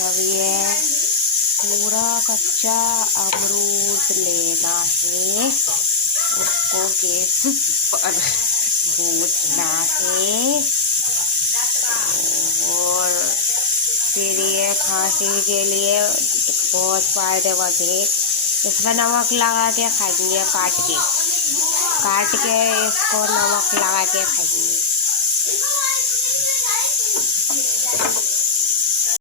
अब ये पूरा कच्चा अमरूद लेना है, उसको गैस पर भूनना है और फिर ये खांसी के लिए बहुत फायदेमंद है। इसमें नमक लगा के खाएंगे, काट के इसको नमक लगा के खाएंगे।